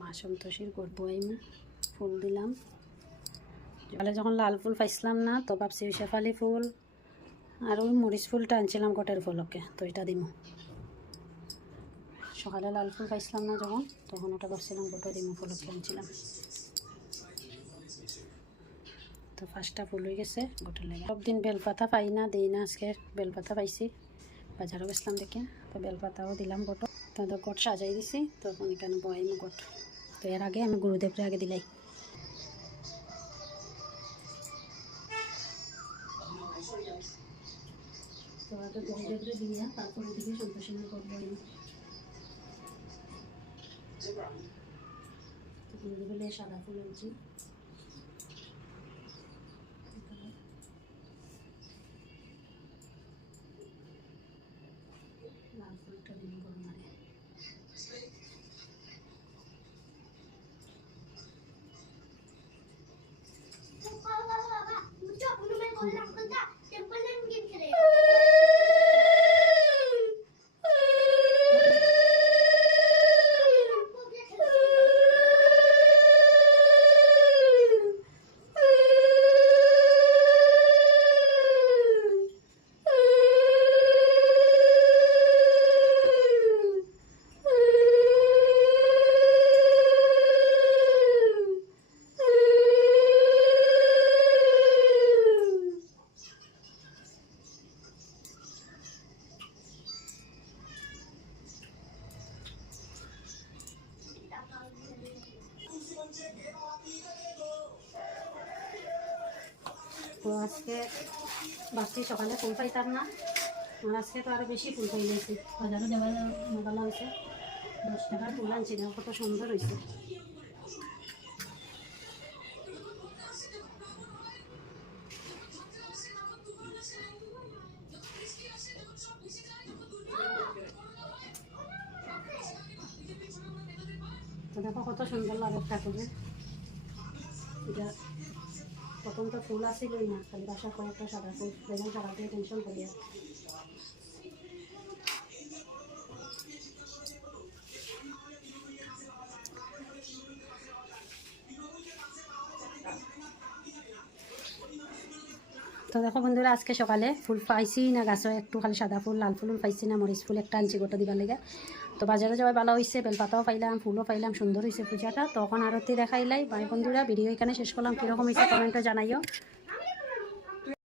মা সন্তোষীর করবো আমি ফুল দিলাম। সকালে যখন লাল ফুল পাইছিলাম না তো ভাবছি শেফালি ফুল আর ওই মরিচ ফুলটা আনছিলাম গোটের ফলকে, তো এটা দিমু। সকালে লাল ফুল পাইছিলাম না যখন, তখন ওটা ভাবছিলাম গোটা দিমু ফলকে আনছিলাম। তো ফার্স্টটা ফুল হয়ে গেছে গোটা লেগে। সব দিন বেলপাতা পাই না, দিই না, আজকে বেলপাতা পাইছি, বাজারও গেছিলাম দেখে, তো বেলপাতাও দিলাম গোটো। তো গোট সাজাই দিছি, তখন এখানে বয়াইমু গোট। তো এর আগে আমি গুরুদেবরে আগে দিলাই। তো আগে গুরুদেবরে দিয়া তারপরে দিকে সন্তোষী করবো। গুরুদেবরে সাদা ফুল আনছি, লাল ফুলটা দিন গরমারে। তো আজকে ভাবছি সকালে ফুল পাইতাম না, আর আজকে তো আরও বেশি ফুল পাই গেছি। বাজারও যাওয়া ভালো হয়েছে, 10 টাকার ফুল আনছি, না কত সুন্দর হয়েছে। তো দেখো কত সুন্দর লাগে ঠাকুরের। এটা প্রথম তো ফুল আসিলই না, খালি বাসা কয়েকটা সাদা ফুল, যেমন সাদাতে টেনশন করি। তো দেখো বন্ধুরা, আজকে সকালে ফুল পাইছি না, গাছও একটু খালি সাদা ফুল, লাল ফুল পাইছি না, মরিচ ফুল একটা আনছি গোটা দিবার লেগে। তো বাজারে যাওয়াই ভালো হয়েছে, বেলপাতাও পাইলাম, ফুলও পাইলাম, সুন্দর হয়েছে পূজাটা। তখন আরতি দেখাইলাই। ভাই বন্ধুরা, ভিডিও এখানে শেষ করলাম। কীরকম হয়েছে কমেন্টে জানাইও।